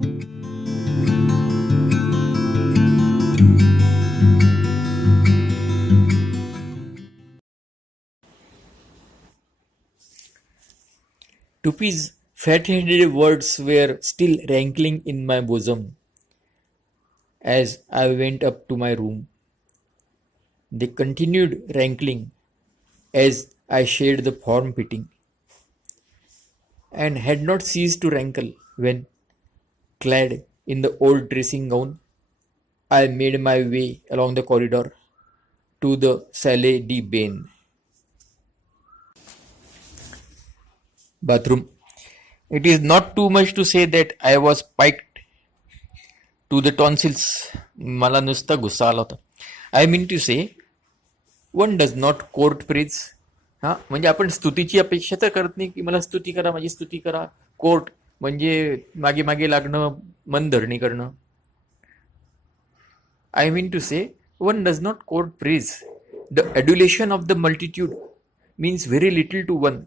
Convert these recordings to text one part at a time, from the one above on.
Tupi's fat-headed words were still rankling in my bosom as I went up to my room. They continued rankling as I shared the form fitting, and had not ceased to rankle when, clad in the old dressing gown, I made my way along the corridor to the Salle de Bain bathroom. It is not too much to say that I was piked to the tonsils. मला नुसता गुस्सा आला होता. आय mean to say one does not court praise. हा म्हणजे आपण स्तुतीची अपेक्षा तर करत नाही की मला स्तुती करा, माझी स्तुती करा. कोर्ट म्हणजे मागे मागे लागणं, मनधरणी करणं. I mean to say one does not court praise. The adulation of the multitude means very little to one.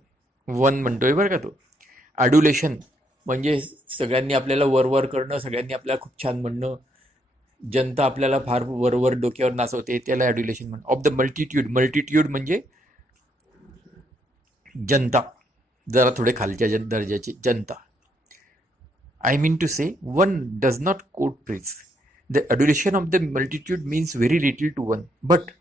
One म्हणतोय बरं का तो. अड्युलेशन म्हणजे सगळ्यांनी आपल्याला वरवर करणं, सगळ्यांनी आपल्याला खूप छान म्हणणं, जनता आपल्याला फार वरवर डोक्यावर नाचवते, त्याला ॲड्युलेशन म्हणणं. ऑफ द मल्टिट्यूड, मल्टिट्यूड म्हणजे जनता, जरा थोडे खालच्या दर्जाची जनता. I mean to say one does not court praise. The adulation of the multitude means very little to one, but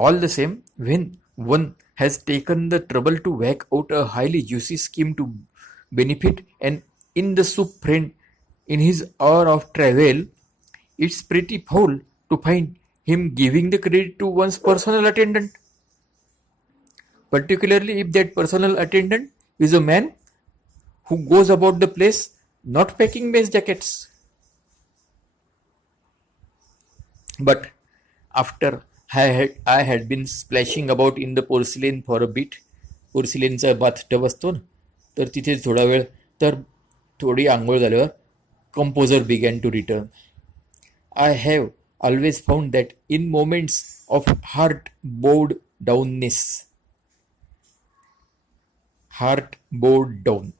all the same, when one has taken the trouble to whack out a highly juicy scheme to benefit an in the soup friend in his hour of travel, it's pretty foul to find him giving the credit to one's personal attendant, particularly if that personal attendant is a man who goes about the place not packing mess jackets. But after I had been splashing about in the porcelain for a bit. पोर्सिलेनचा bathtub असतो ना, तर तिथे थोडा वेळ, तर थोडी आंघोळ झाल्यावर composure began to return. I have always found that in moments of heart board down,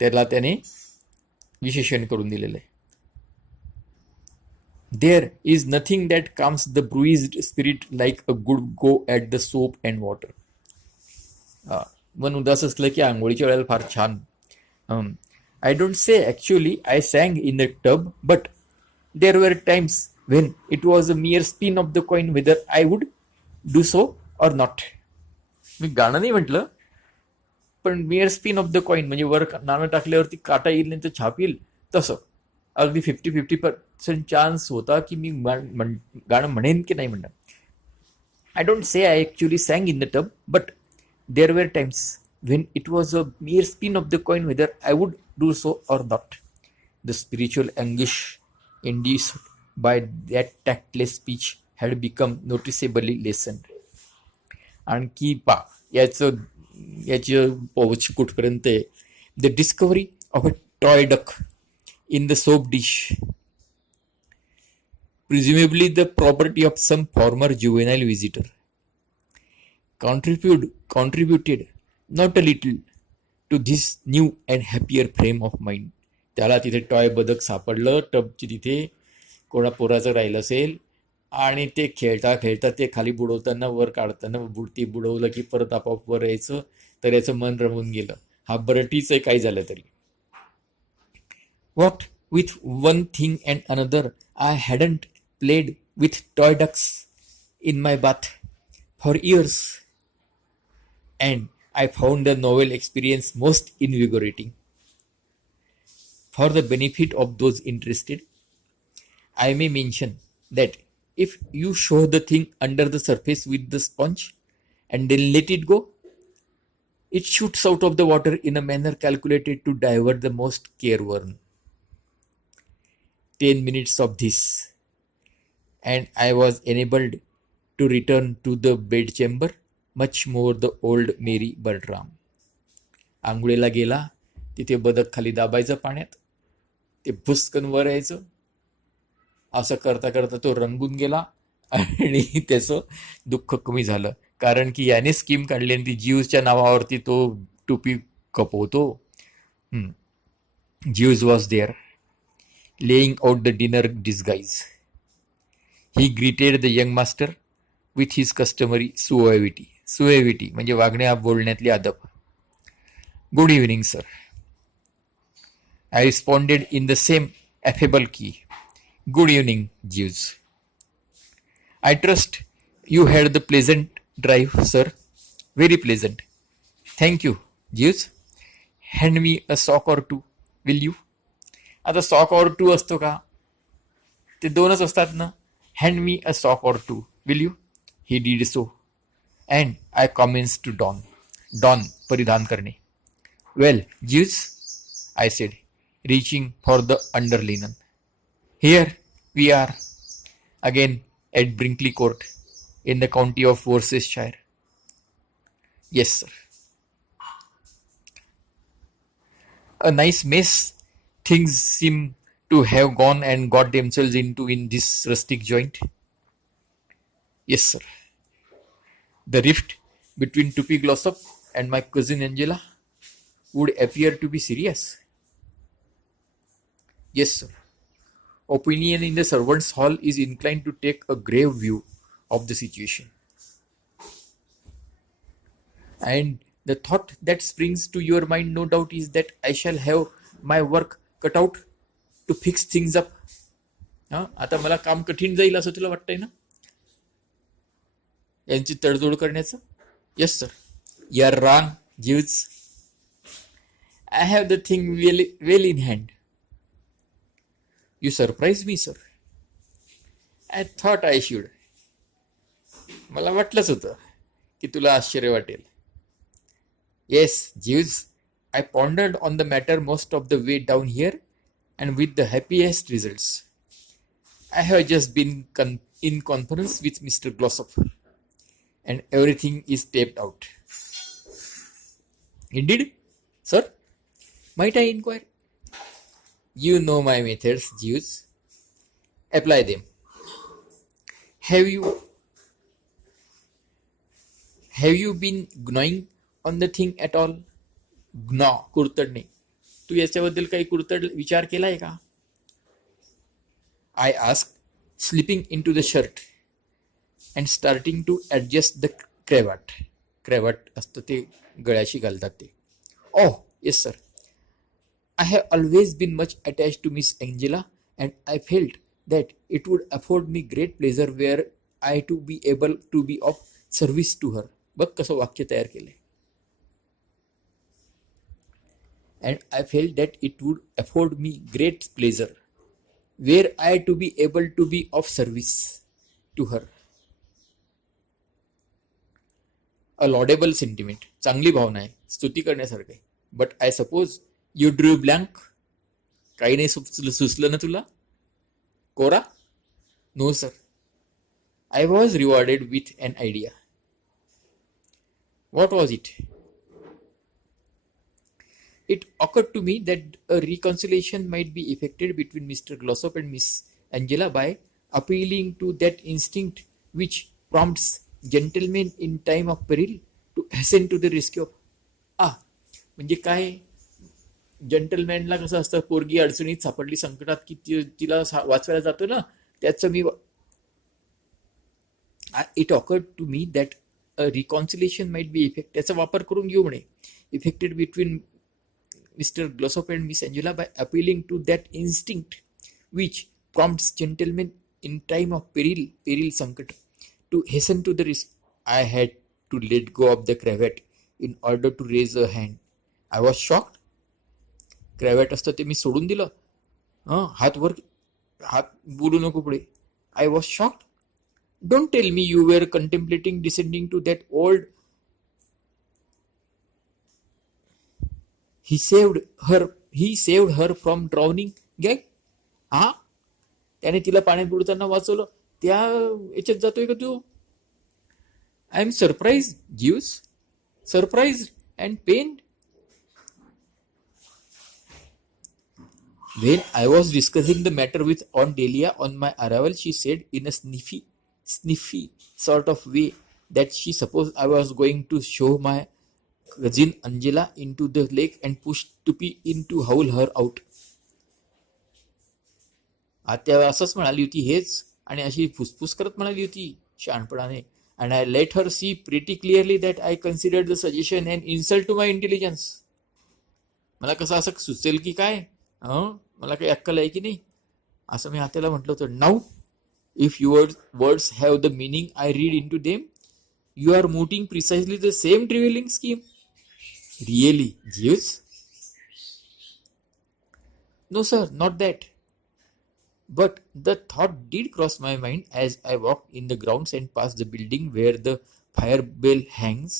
त्याला त्याने विशेषण करून दिलेलं आहे. There is nothing that calms the bruised spirit like a good go at the soap and water. मन उदास असलं की आंघोळीच्या वेळेला फार छान. I don't say actually I sang in the tub, but there were times when it was a mere spin of the coin whether I would do so or not. मी गाणं नाही म्हटलं, पण mere spin of the coin म्हणजे वर नाणं टाकल्यावरती काटा येईल नाही तर छाप येईल, तसं अगदी 50-50% चान्स होता की मी गाणं म्हणेन की नाही म्हणणार. I don't say I actually sang in the tub, but there were times when it was a mere spin of the coin whether I would do so or not. The spiritual anguish induced by that tactless speech had become noticeably lessen. आणखी याची पोहोच कुठपर्यंत आहे. The discovery of a toy duck in the soap dish, presumably the property of some former juvenile visitor, contributed not a little to this new and happier frame of mind. त्याला तिथे toy बदक सापडलं, टबची तिथे कोणा पोराचं राहिलं असेल, आणि ते खेळता खेळता ते खाली बुडवताना वर काढताना बुडवलं की परत आपोआप वर यायचं, तर याचं मन रमून गेलं. हा बरटीच आहे काही झालं तरी. What with one thing and another, I hadn't played with toy ducks in my bath for years, and I found the novel experience most invigorating. For the benefit of those interested, I may mention that if you show the thing under the surface with the sponge and then let it go, it shoots out of the water in a manner calculated to divert the most careworn. 10 minutes of this, and I was enabled to return to the bedchamber, much more the old Mary Bertram. आंघोळीला गेला, तिथे बदक खाली दाबायचं पाण्यात, ते भुस्कन वर यायचं. असं करता करता तो रंगून गेला आणि त्याचं दुःख कमी झालं, कारण की याने स्कीम काढली आणि ती जीवच्या नावावरती तो टोपी कपवतो. Jews was there, laying out the dinner disguise. He greeted the young master with his customary suavity. Suavity म्हणजे वागण्या बोलण्यातली अदब. Good evening, sir. I responded in the same affable key. Good evening, Jews. I trust you had the pleasant drive, sir. Very pleasant. Thank you, Jews. Hand me a sock or two, will you? आता sock or two असतो का? ते दोनच असतात ना. Hand me a sock or two, will you? He did so and I commence to don. Don परिधान करणे. Well Jeeves, I said, reaching for the underlinen. Here we are again at Brinkley Court in the county of Worcestershire. Yes, sir. A nice mess things seem to have gone and got themselves into in this rustic joint. Yes, sir. The rift between Tuppy Glossop and my cousin Angela would appear to be serious. Yes, sir. Opinion in the servants' hall is inclined to take a grave view of the situation. And the thought that springs to your mind, no doubt, is that I shall have my work cut out to fix things up. आता मला काम कठीण जाईल असं तुला वाटतंय ना, यांची तडजोड करण्याचं? Yes sir, you are wrong, Jeeves. I have the thing well in hand. You surprise me, sir. I thought I should. मला वाटलंच होतं की तुला आश्चर्य वाटेल. Yes, Jeeves, I pondered on the matter most of the way down here and with the happiest results. I have just been in conference with Mr. Glossop and everything is taped out. Indeed, sir? Might I inquire? You know my methods, Jews. Apply them. Have you been gnawing on the thing at all? Gnaw, कुरतडणे. तू याच्याबद्दल काही कुरतड विचार केलाय का? I asked, slipping into the shirt and starting to adjust the cravat. Cravat असतं ते गळ्याशी घालतात ते. Oh, yes, sir. I have always been much attached to Miss Angela and I felt that it would afford me great pleasure were I to be able to be of service to her. बघ कसं वाक्य तयार केलंय. And I felt that it would afford me great pleasure were I to be able to be of service to her. A laudable sentiment. चांगली भावना आहे, स्तुती करण्यासारखं आहे. But I suppose you drew blank? काही नाही सुचलं ना तुला? कोरा? No, sir. I was rewarded with an idea. What was it? It occurred to me that a reconciliation might be effected between Mr. Glossop and Miss Angela by appealing to that instinct which prompts gentlemen in time of peril to hasten to the rescue of. म्हणजे काय? जंटलमॅनला कसं असतं, पोरगी अडचणीत सापडली, संकटात, की तिला वाचवायला जातो ना, त्याचं मी. It occurred to me that a reconciliation might be effect, त्याचा वापर करून घेऊ म्हणे, effected between mister Glossop and miss Angela by appealing to that instinct which prompts gentlemen in time of peril संकट to hasten to the risk. I had to let go of the cravat in order to raise a hand. I was shocked. Cravat असतं ते मी सोडून दिलं. हात वर, हात बोलू नको पुढे. I was shocked. Don't tell me you were contemplating descending to that old. He saved her from drowning gag. त्याने तिला पाण्यात बुडताना वाचवलं, त्या याच्यात जातोय का तू? I am surprise, Jeeves. Surprise and pain. When I was discussing the matter with Aunt Delia on my arrival, she said in a sniffy sort of way that she supposed I was going to show my cousin Angela into the lake and pushed Tuppy in to haul her out. आत्या असंच म्हणाली होती हेच, आणि अशी फुसफुस करत म्हणाली होती शहाणपणाने. And I let her see pretty clearly that I considered the suggestion and insult to my intelligence. मला कसं असं सुचेल की काय, मला काही अक्कल आहे की नाही, असं मी आत्याला म्हटलं होतं. Now if your words have the meaning I read into them, you are mooting precisely the same drivelling scheme. Really Jeeves? No sir, not that. But the thought did cross my mind as I walked in the grounds and past the building where the fire bell hangs,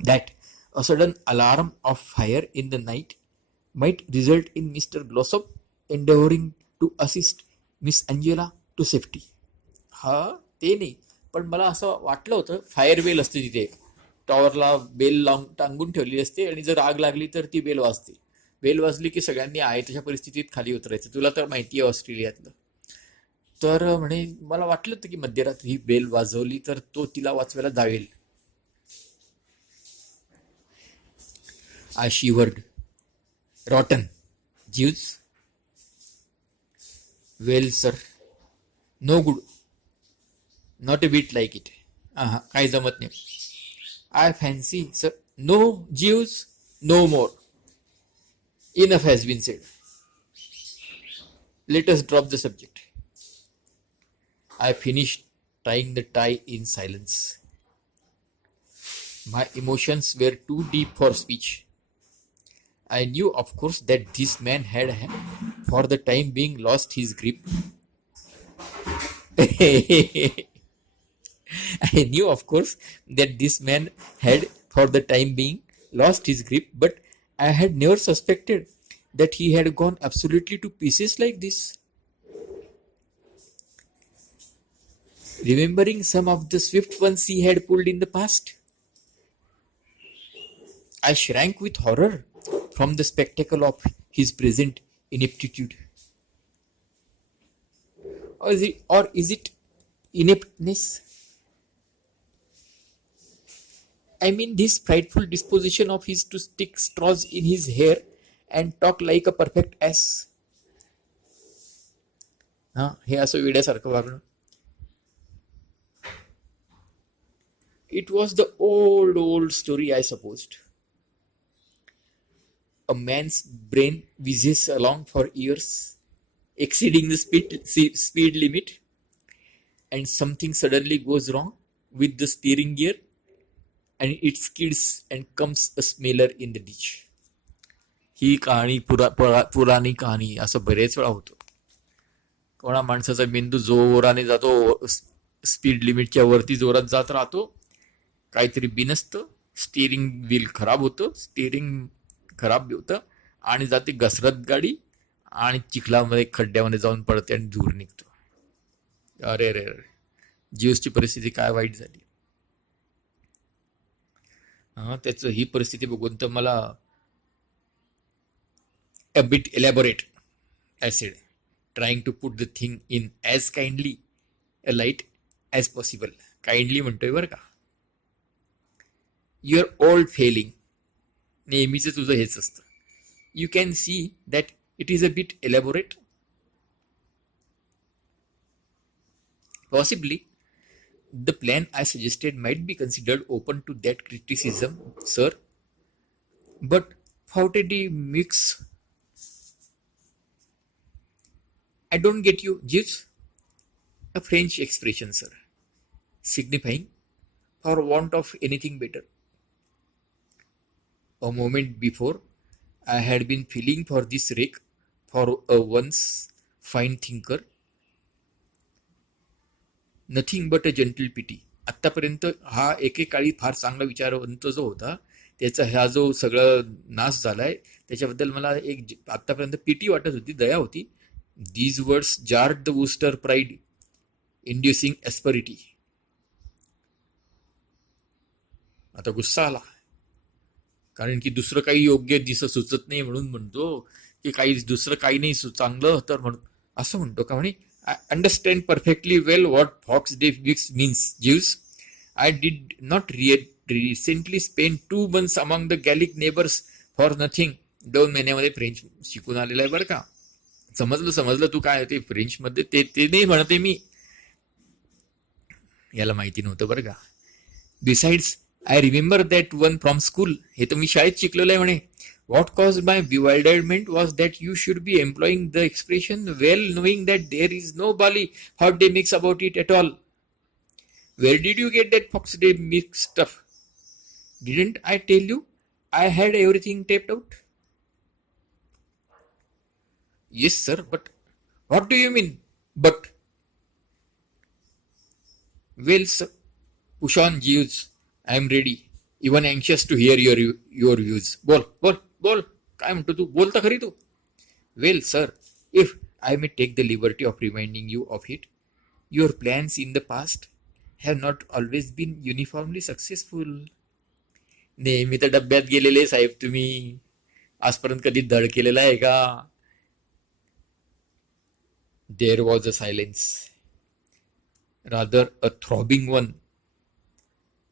that a sudden alarm of fire in the night might result in Mr. Glossop endeavoring to assist Miss Angela to safety. हा ते नाही, पण मला असं वाटलं होतं fire bell असते तिथे, टॉवरला बेल लावून टांगून ठेवलेली असते, आणि जर आग लागली तर ती बेल वाजते. बेल वाजली की सगळ्यांनी आहे तशा परिस्थितीत खाली उतरायचं. तुला तर माहिती आहे ऑस्ट्रेलियातलं. तर म्हणे मला वाटलं होतं की मध्यरात्री ही बेल वाजवली तर तो तिला वाचवायला जावेल. I shivered. Rotten. Jeeves? Well sir, no good, not a bit like it. काही जमत नाही. I fancy sir. No Jeeves, no more. Enough has been said. Let us drop the subject. I finished tying the tie in silence. My emotions were too deep for speech. I knew, of course, that this man had, for the time being, lost his grip. I knew, of course, that this man had, for the time being, lost his grip, but I had never suspected that he had gone absolutely to pieces like this. Remembering some of the swift ones he had pulled in the past, I shrank with horror from the spectacle of his present ineptitude. Or is it ineptness? I mean, this frightful disposition of his to stick straws in his hair and talk like a perfect ass. हे असं वेड्यासारखं वागणं. It was the old story, I supposed. A man's brain whizzes along for years, exceeding the speed limit, and something suddenly goes wrong with the steering gear, and it skids and comes a smeller in the ditch. ही कहाणी पुराणी कहाणी असं बरेच वेळा होतं. कोणा माणसाचा मेंदू जोराने जातो, स्पीड लिमिटच्या वरती जोरात जात राहतो, काहीतरी बिनसतं, स्टिअरिंग व्हील खराब होतं, स्टिअरिंग खराब होतं, आणि जाते घसरत गाडी, आणि चिखलामध्ये खड्ड्यामध्ये जाऊन पडते आणि धूर निघतो. अरे अरे अरे, जीवसची परिस्थिती काय वाईट झाली. त्याचं ही परिस्थिती बघून तर मला a bit elaborate, I said, trying to put the thing in as kindly a light as possible. Kindly म्हणतोय बरं का. Your old failing. नेहमीच तुझं हेच असतं. You can see that it is a bit elaborate. Possibly, the plan I suggested might be considered open to that criticism, sir. But Fautedy mix. I don't get you, Jeeves. A French expression, sir, signifying for want of anything better. A moment before, I had been feeling for this rake, for a once fine thinker, nothing but a gentle pity. आत्तापर्यंत हा एकेकाळी फार चांगला विचारवंत जो होता, त्याचा हा जो सगळं नाश झालाय, त्याच्याबद्दल मला एक आत्तापर्यंत पिटी वाटत होती, दया होती. These words jarred the Wooster pride, inducing asperity. आता गुस्सा आला, कारण की दुसरं काही योग्य सुचत नाही म्हणून म्हणतो की काही दुसरं काही नाही चांगलं, तर म्हणून असं म्हणतो का म्हणे. I understand perfectly well what Fox Day Weeks means, Jeeves. I did not recently spent 2 months among the Gallic neighbors for nothing. 2 महिन्यामध्ये फ्रेंच शिकून आलेला आहे बरं का. समजलं तू काय ते फ्रेंच मध्ये ते नाही म्हणते मी. याला माहिती नव्हतं बरं का. Besides I remember that one from school. हे तर मी शाळेत शिकलेलं आहे म्हणे. What caused my bewilderment was that you should be employing the expression well knowing that there is no barley hot day mix about it at all. Where did you get that fox day mix stuff? Didn't I tell you I had everything taped out? Yes, sir, but what do you mean? But well, sir, push on, Jeeves. I am ready. Even anxious to hear your views. बोल काय म्हणतो तू. बोल तर खरी तू. Well, sir, if I may take the liberty of reminding you of it, your plans in the past have not always been uniformly successful. नेहमी तर डब्यात गेलेले साहेब तुम्ही. आजपर्यंत कधी धड केलेला आहे का? There was a silence, rather a throbbing one,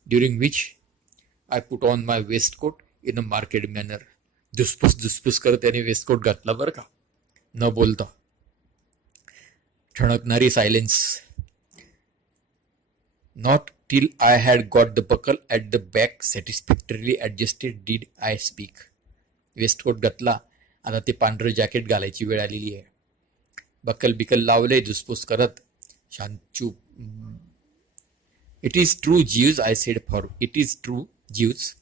during which I put on my waistcoat in a marked manner. धुसफूस करत त्याने वेस्टकोट घातला बरं का, न बोलता. ठणकणारी silence. Not till I had got the buckle at the back satisfactorily adjusted did I speak. Waistcoat घातला, आता ते पांढरं जॅकेट घालायची वेळ आलेली आहे. बकल बिकल लावले धुसफूस करत. शांत चूप. It is true जीव्स I said for it is true जीव्स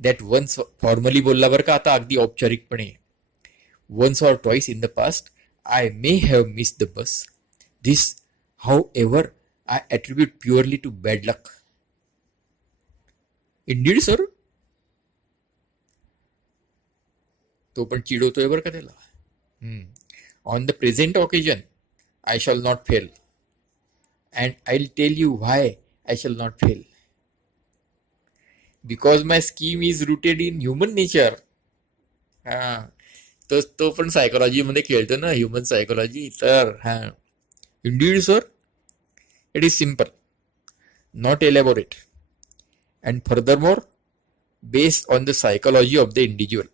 that once formally बोलला बरं का आता अगदी औपचारिकपणे. once or twice in the past I may have missed the bus. This, however, I attribute purely to bad luck. Indeed, sir. तो पण चिडवतोय बरं का त्याला. On the present occasion I shall not fail, and I'll tell you why I shall not fail. Because my scheme is rooted in human nature. तो पण psychology मध्ये खेळतो ना, ह्युमन सायकोलॉजी. तर Indeed sir, it is simple, not elaborate, and furthermore based on the psychology of the individual.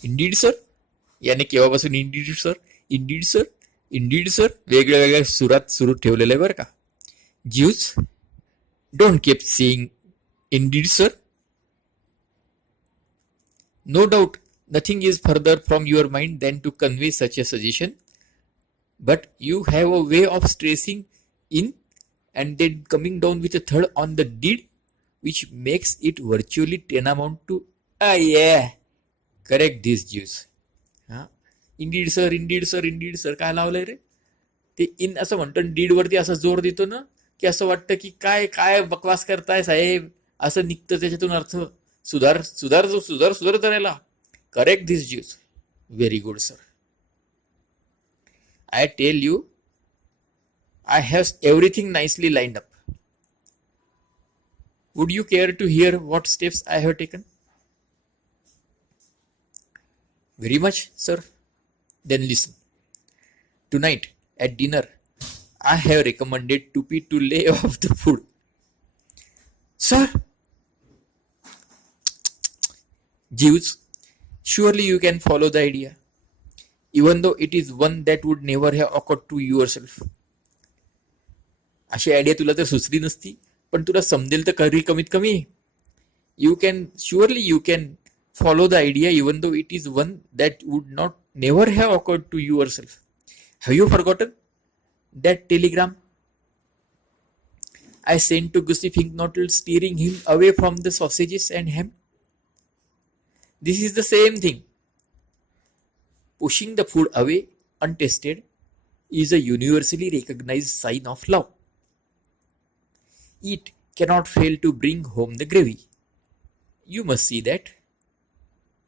Indeed sir याने केव्हापासून Indeed sir Indeed sir Indeed sir वेगळ्या वेगळ्या सुरात सुरू ठेवलेलं आहे बरं का. Jews, don't keep saying indeed, sir. No doubt nothing is further from your mind than to convey such a suggestion, but you have a way of stressing in and then coming down with a third on the did, which makes it virtually tantamount to yeah, correct these Jews. Indeed sir Indeed sir Indeed sir काय लावलंय रे ते. इन असं म्हणतो, deed वरती असं जोर देतो ना की असं वाटतं की काय काय बकवास करताय साहेब, असं निघतं त्याच्यातून अर्थ. सुधार करायला. Correct this Jeeves. Very good sir. I tell you I have everything nicely lined up. Would you care to hear what steps I have taken? Very much sir. Then listen. Tonight at dinner I have recommended Tupi to lay off the food. Sir? Jeeves, surely you can follow the idea, even though it is one that would never have occurred to yourself. अशी idea तुला तर सुचली नसती, पण तुला समजेल तर कधी कमीत कमी. You can follow the idea even though it is one that would never have occurred to yourself. Have you forgotten that telegram I sent to Gussie Finknottle steering him away from the sausages and ham? This is the same thing. Pushing the food away untested is a universally recognized sign of love. It cannot fail to bring home the gravy. You must see that.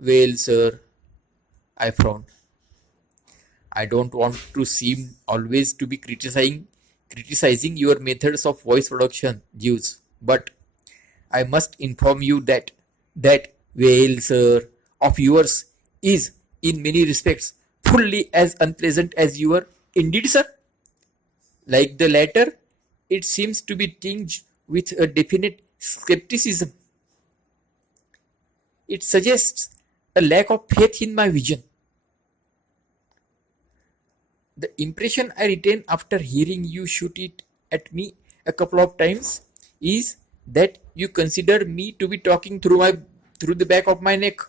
Well, sir, I frowned. I don't want to seem always to be criticizing your methods of voice production, Jeeves, but I must inform you that well, sir, of yours is in many respects fully as unpleasant as your. Indeed, sir. Like the latter, it seems to be tinged with a definite skepticism. It suggests a lack of faith in my vision. The impression I retain after hearing you shoot it at me a couple of times is that you consider me to be talking through the back of my neck,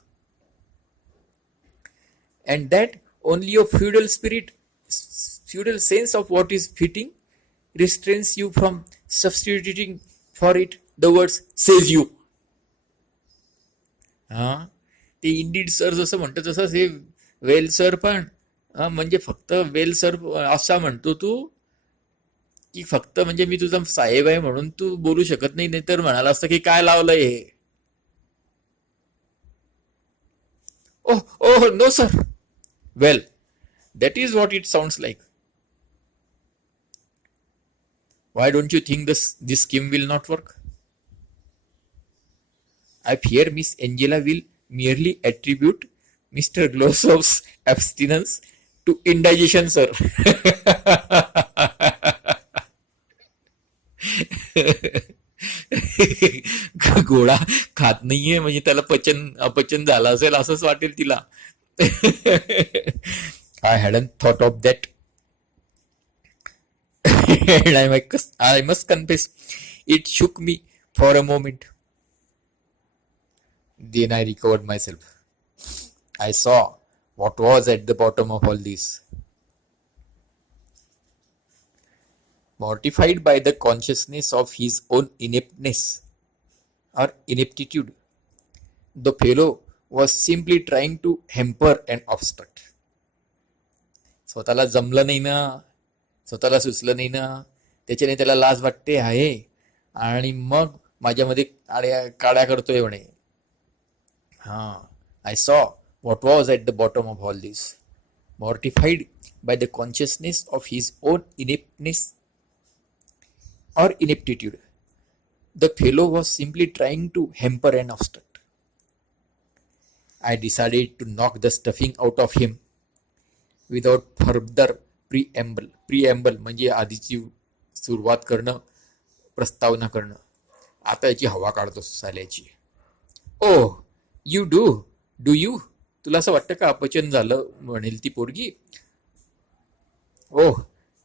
and that only your feudal sense of what is fitting restrains you from substituting for it the words says you. हा, ते Indeed sir जसं म्हणतं तसंच हे well sir पण म्हणजे फक्त well sir असा म्हणतो तू की फक्त म्हणजे मी तुझा साहेब आहे म्हणून तू बोलू शकत नाही, नाहीतर म्हणाला असतं की काय लावलंय हे. Oh oh no sir. Well, that is what it sounds like. Why don't you think this scheme will not work? I fear Miss Angela will merely attribute Mr. Glossop's abstinence to indigestion, sir. गोळा खात नाहीये म्हणजे त्याला अपचन झालं असेल असंच वाटेल तिला. I hadn't thought of that. And I must confess, it shook me for a moment. Then I recovered myself. I saw what was at the bottom of all this. Mortified by the consciousness of his own ineptness or ineptitude, the fellow was simply trying to hamper and obstruct. स्वतःला जमलं नाही ना, स्वतःला सुचलं नाही ना, त्याच्याने त्याला लाज वाटते आहे आणि मग माझ्यामध्ये काड्या करतोय म्हणे. हा, I saw what was at the bottom of all this. Mortified by the consciousness of his own ineptness or ineptitude, the fellow was simply trying to hamper and obstruct. I decided to knock the stuffing out of him without further preamble म्हणजे आधीची सुरुवात करणं, प्रस्तावना करणं. आता याची हवा काढतो साल्याची. ओह यू डू यू, तुला असं वाटतं का अपचन झालं म्हणेल ती पोरगी. Oh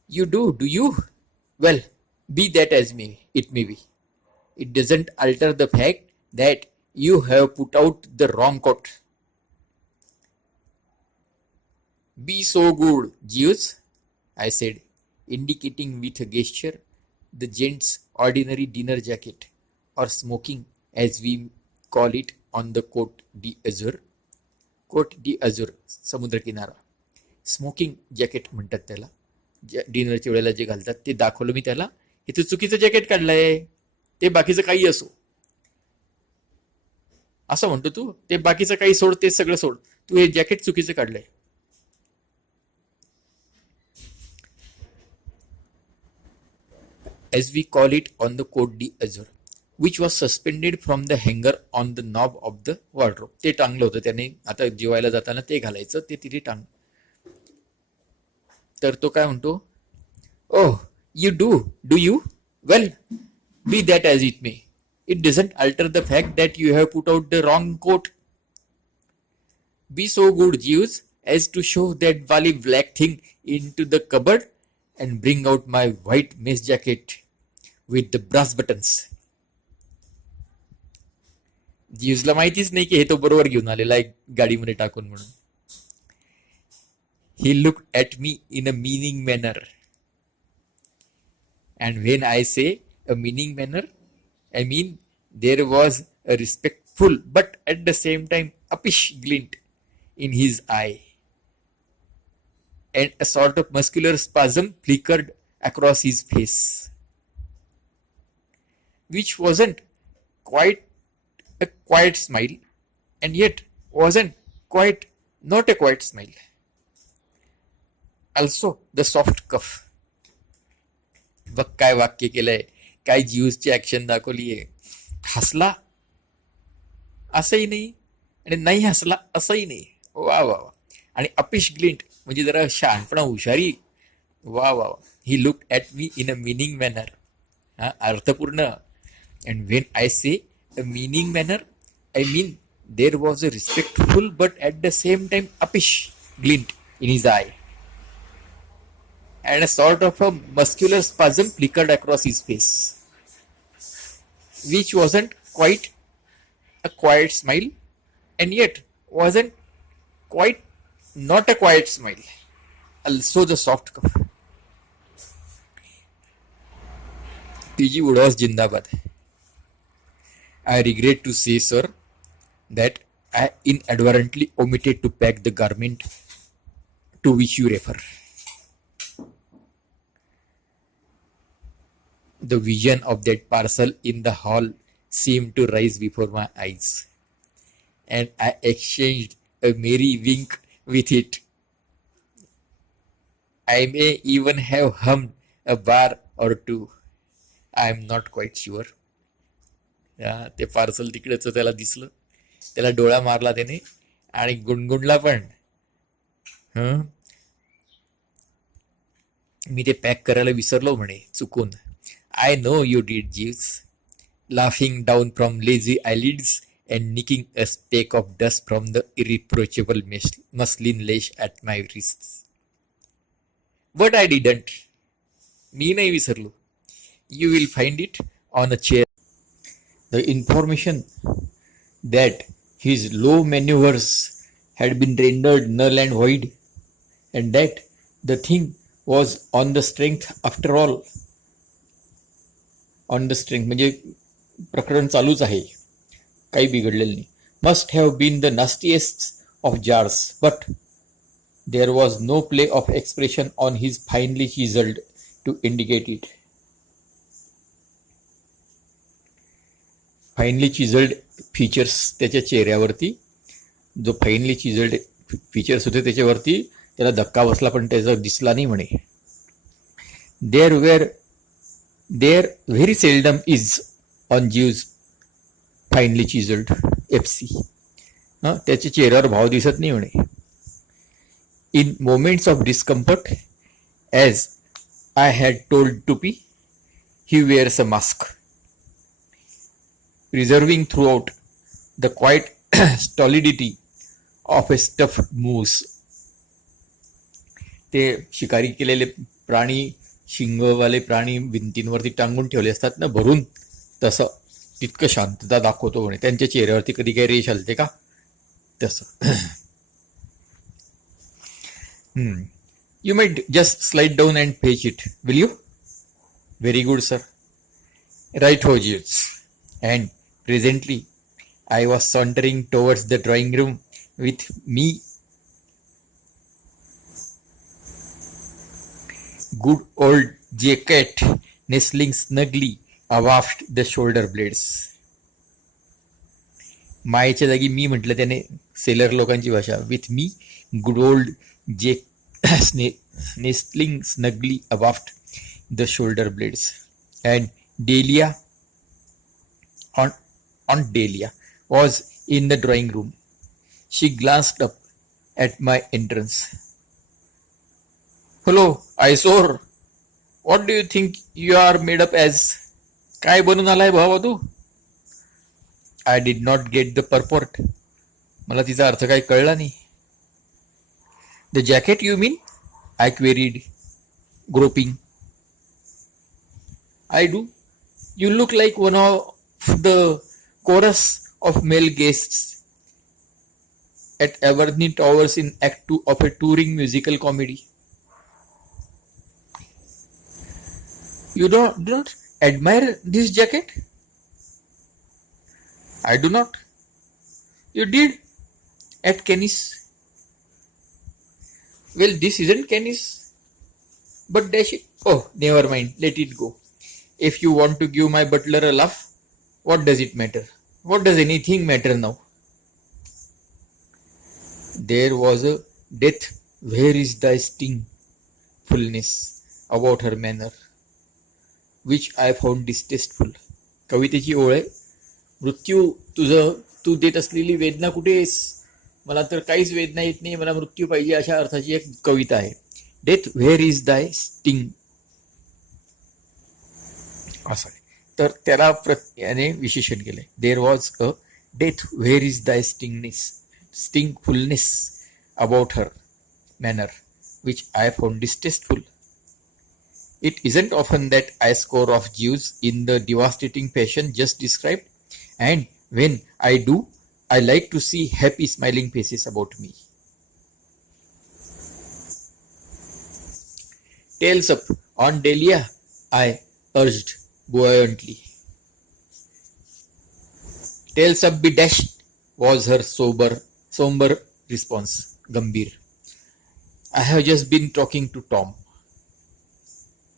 you do you, well be that as it may be. It doesn't alter the fact that you have put out the wrong coat. Be so good, Jeeves, I said, indicating with a gesture the gent's ordinary dinner jacket, or smoking as we call it on the Côte d'Azur. Côte d'Azur, समुद्र किनारा. Smoking jacket म्हणतात त्याला, डिनरच्या वेळेला जे घालतात ते दाखवलं मी त्याला. इथे चुकीचं जॅकेट काढलंय, ते बाकीचं काही असो असं म्हणतो तू. ते बाकीचं काही सोड, ते सगळं सोड, तू हे जॅकेट चुकीचं काढलंय. As we call it on the Côte d'Azur, which was suspended from the hanger on the knob of the wardrobe. ते टांगलं होतं त्याने, आता जेवायला जाताना ते घालायचं, ते तिथे टांग. तर तो काय म्हणतो, oh you do you, well be that as it may. It doesn't alter the fact that you have put out the wrong coat. Be so good Jeeves as to show that valley black thing into the cupboard and bring out my white mess jacket with the brass buttons. जीव्सला माहितीच नाही की हे तो बरोबर घेऊन आलेला आहे गाडीमध्ये टाकून म्हणून. He looked at me in a meaning manner. And when I say a meaning manner, I mean there was a respectful but at the same time uppish glint in his eye. And a sort of muscular spasm flickered across his face, which wasn't quite a quiet smile, and yet wasn't quite not a quiet smile. Also the soft cough. बघ काय वाक्य केलंय, काय जीव्सची action दाखवलीये. हसला असंही नाही आणि नाही हसला असंही नाही. वा वा वा. आणि अपिश ग्लिंट म्हणजे जरा शहाणपणा, हुशारी. वा वा वा. He look at me in a meaning manner. हा, अर्थपूर्ण And when I say a meaning manner, I mean there was a respectful but at the same time uppish glint in his eye, and a sort of a muscular spasm flickered across his face, which wasn't quite a quiet smile, and yet wasn't quite not a quiet smile. Also the soft cough. PG Woodhouse Jindabad. I regret to say, sir, that I inadvertently omitted to pack the garment to which you refer. The vision of that parcel in the hall seemed to rise before my eyes, and I exchanged a merry wink with it. I may even have hummed a bar or two. I am not quite sure. ते parcel तिकडेच त्याला दिसलं, त्याला डोळा मारला त्याने आणि गुणगुणला पण. हं, मी ते पॅक करायला विसरलो म्हणे चुकून. I know you did जीव्स, laughing down from lazy eyelids and nicking a speck of dust from the irreproachable muslin lace at my wrists. But I didn't. मी नाही विसरलो. You will find it on a chair. The information that his low maneuvers had been rendered null and void, and that the thing was on the strength after all. On the strength म्हणजे प्रकरण चालूच आहे, काही बिघडलेलं नाही. Must have been the nastiest of jars, but there was no play of expression on his finely chiseled to indicate it. Finely chiselled features त्याच्या चेहऱ्यावरती, जो finally chiselled features होते त्याच्यावरती त्याला धक्का बसला पण त्याचा दिसला नाही म्हणे. There very seldom is on Jeeves finely chiselled FC. त्याच्या चेहऱ्यावर भाव दिसत नाही म्हणे. In moments of discomfort, as I had told Tuppy, he wears a mask, preserving throughout the quiet stolidity of a stuffed moose. ते शिकारी केलेले प्राणी, शिंगवाले प्राणी भिंतींवरती टांगून ठेवले असतात ना भरून, तसं तितकं शांतता दाखवतो म्हणे. त्यांच्या चेहऱ्यावरती कधी काही रेष हलते का तसं. You might just slide down and fetch it, will you? Very good, sir. Right, ho, Jeeves. And presently I was sauntering towards the drawing room with me good old jacket nestling snugly abaft the shoulder blades. मायेच्या जागी मी म्हटलं त्याने, seller लोकांची भाषा. With me good old nestling snugly abaft the shoulder blades. And Delia, Aunt Delia, was in the drawing room. She glanced up at my entrance. Hello, eyesore. What do you think you are made up as? काय बनून आलाय भावा तू? I did not get the purport. मला तिचा अर्थ काही कळला नाही. The jacket, you mean? I queried, groping. I do. You look like one of the chorus of male guests at Abernethy Towers in Act 2 of a touring musical comedy. You don't admire this jacket? I do not. You did at Kenny's. Well, this isn't Kenny's, but dash it. Oh, never mind. Let it go. If you want to give my butler a laugh, what does it matter? What does anything matter now? There was a death, where is thy stingfulness about her manner, which I found distasteful. कवितेची ओळ आहे. मृत्यू तू देत असलेली वेदना कुठे आहेस? मला तर काहीच वेदना येत नाही, मला मृत्यू पाहिजे, अशा अर्थाची एक कविता आहे. Death where is thy sting, असं आहे. तर त्याला याने विशेषण केलंय, there was a death where is thy stingfulness about her manner, which I found distasteful. It isn't often that I score off Jews in the devastating fashion just described, and when I do, I like to see happy smiling faces about me. Tails up on Delia, I urged buoyantly. Tails up be dashed, was her somber response, Gambir. I have just been talking to Tom.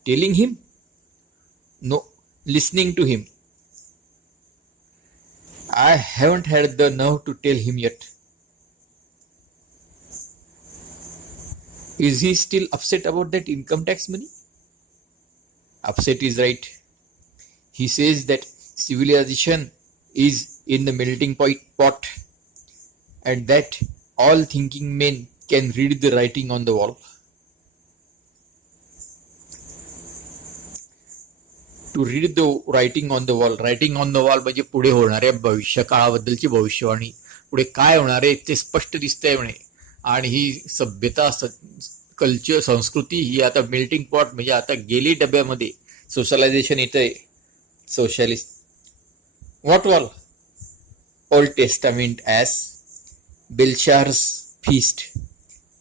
Telling him? No, listening to him. I haven't had the nerve to tell him yet. Is he still upset about that income tax money? Upset is right. He says that civilization is in the melting pot and that all thinking men can read the writing on the wall. To read the writing on the wall. Writing on the wall म्हणजे पुढे होणाऱ्या भविष्यकाळाबद्दलची भविष्यवाणी. पुढे काय होणार आहे ते स्पष्ट दिसतंय म्हणे. आणि ही सभ्यता कल्चर संस्कृती ही आता मेल्टिंग पॉट म्हणजे आता गेली डब्यामध्ये. सोशलायझेशन येतंय. Socialist. What wall? Old Testament as Belshazzar's feast.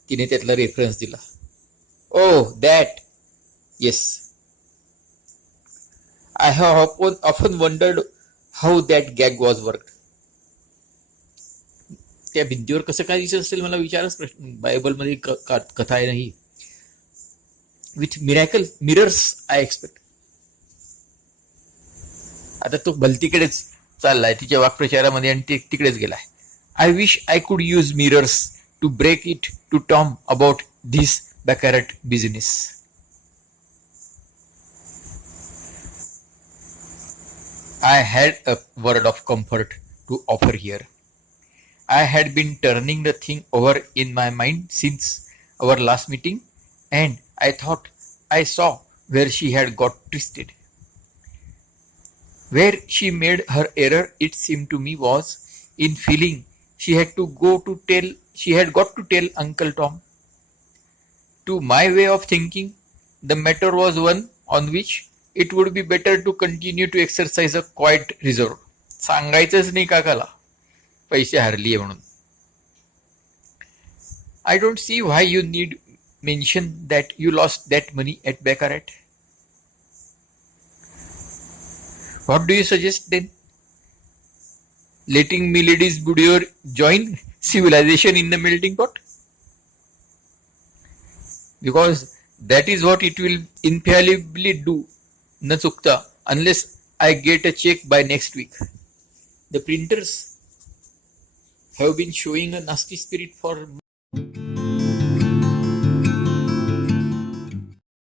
तिने त्यातला रेफरन्स दिला. Oh that. Yes. I have often wondered how that gag was worked. त्या भिंतीवर कसं काय दिसत असेल मला विचारच प्रश्न. बायबलमध्ये कथा आहे नाही. With miracle mirrors I expect. आता तो भलतीकडेच चाललाय तिच्या वाक्प्रचारामध्ये आणि ते तिकडेच गेलाय. I wish I could use mirrors to break it to Tom about this baccarat business. I had a word of comfort to offer here. I had been turning the thing over in my mind since our last meeting, and I thought I saw where she had got twisted. Where she made her error, it seemed to me, was in feeling she had got to tell Uncle Tom. To my way of thinking, the matter was one on which it would be better to continue to exercise a quiet reserve. सांगायचंच नाही काकाला पैसे हरलीये म्हणून. I don't see why you need mention that you lost that money at Baccarat. What do you suggest then? Letting Milady's Boudoir join civilization in the melting pot? Because that is what it will infallibly do. न चुकता, unless I get a check by next week. The printers have been showing a nasty spirit for